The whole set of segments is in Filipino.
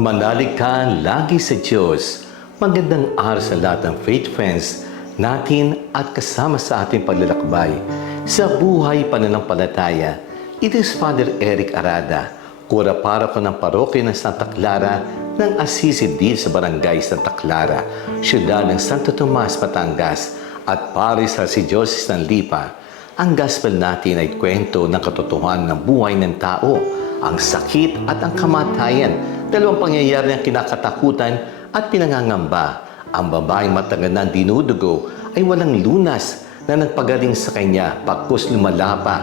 Manalig ka lagi sa Diyos. Magandang araw sa lahat ng faith friends natin at kasama sa ating paglalakbay sa buhay pananampalataya. It is Father Eric Arada, kura-para ko ng parokya ng Santa Clara ng Assisi dito sa Barangay Santa Clara, siyudad ng Santo Tomas, Batangas, at Paris sa Archdiocese ng Lipa. Ang gospel natin ay kwento ng katotohanan ng buhay ng tao, ang sakit at ang kamatayan, dalawang pangyayari ng kinakatakutan at pinangangamba. Ang babaeng matagal na dinudugo ay walang lunas na nagpagaling sa kanya pagkus lumala pa.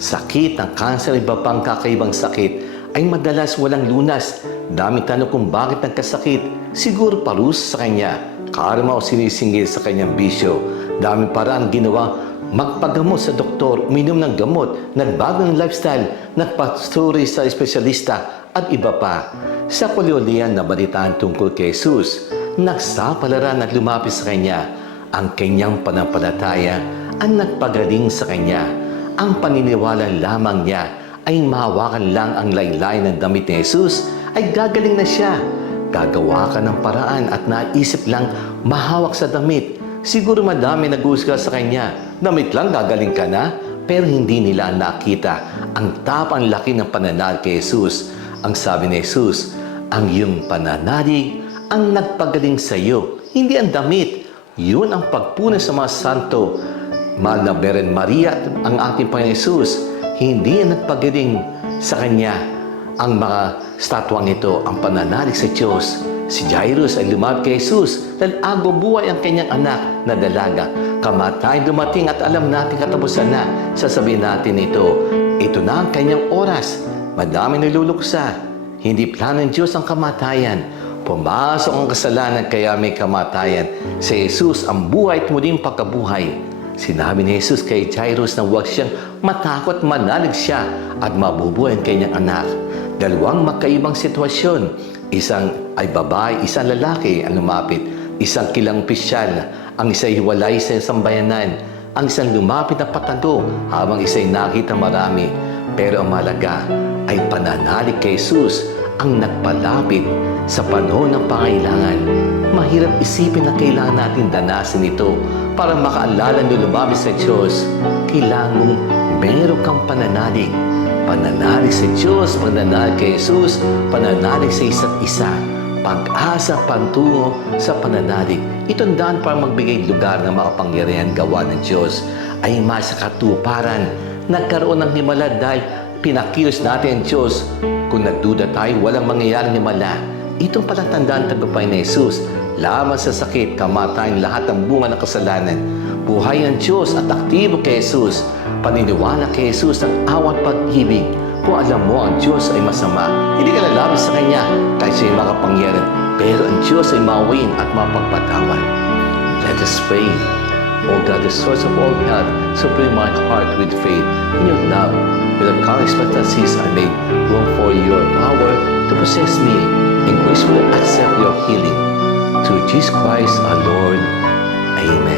Sakit, ang kanser, iba pang kakaibang sakit ay madalas walang lunas. Daming tanong kung bakit nagkasakit. Siguro parusa sa kanya, karma o sinisingil sa kanyang bisyo. Daming paraan ginawa magpagamot sa doktor, uminom ng gamot, nagbago ng lifestyle, nagpasturi sa espesyalista at iba pa. Sa kuliolian na balitaan tungkol kay Jesus, nagsapalaran at lumapit sa kanya. Ang kanyang panampalataya ang nagpagaling sa kanya. Ang paniniwala lamang niya ay mahawakan lang ang laylay ng damit ni Jesus ay gagaling na siya. Gagawa ka ng paraan at naisip lang mahawak sa damit. Siguro madami nag-uusga sa kanya. Damit lang, gagaling ka na? Pero hindi nila nakita ang tapang laki ng pananalig kay Jesus. Ang sabi ni Jesus, ang iyong pananalig ang nagpagaling sa iyo, hindi ang damit. Yun ang pagpuna sa mga santo. Mahal na Beren Maria at ang ating Panginoon Jesus, hindi ang nagpagaling sa kanya ang mga statwang ito, ang pananalig sa Diyos. Si Jairus ay lumapit kay Jesus dahil agaw buhay ang kanyang anak na dalaga. Kamatayan dumating at alam natin katapusan na. Sasabihin natin ito, ito na ang kanyang oras. Madami niluluksa. Hindi plano ng Diyos ang kamatayan. Pumasok ang kasalanan kaya may kamatayan. Sa Jesus ang buhay at muling pagkabuhay. Sinabi ni Jesus kay Jairus na huwag siyang matakot, manalig siya at mabubuhay ang kanyang anak. Dalawang magkaibang sitwasyon. Isang ay babae, isang lalaki ang lumapit. Isang kilang opisyal, ang isa'y hiwalay sa isang bayanan. Ang isang lumapit na patago, habang isa'y nakita marami. Pero ang malaga ay pananalig kay Jesus ang nagpalapit sa panahon ng pangailangan. Mahirap isipin na kailangan natin danasin ito para makaalala na lumapit sa Diyos. Kailangan mong meron kang pananalig. Pananalig sa Diyos, pananalig kay Jesus, pananalig sa isa't isa. Pag-asa, pantungo sa pananalig. Itong daan para magbigay lugar na makapangyarihan gawa ng Diyos ay masa katuparan. Nagkaroon ng himala dahil pinakilos natin ang Diyos. Kung nagduda tayo, walang mangyayaring himala. Itong palatandaan tagumpay ni Jesus. Laban sa sakit, kamatayan, lahat ng bunga ng kasalanan. Buhay ng Diyos at aktibo kay Jesus. Paniniwala kay Jesus ang awat pag-ibig. Kung alam mo ang Diyos ay masama, hindi ka lalapit sa Kanya kahit siya'y makapangyarihan. Pero ang Diyos ay mauwiin at mapagpatawad. Let us pray. O God, the source of all health, supply my heart with faith in your love. With the calm expectancies I may long for your power to possess me and gracefully accept your healing. Through Jesus Christ our Lord. Amen.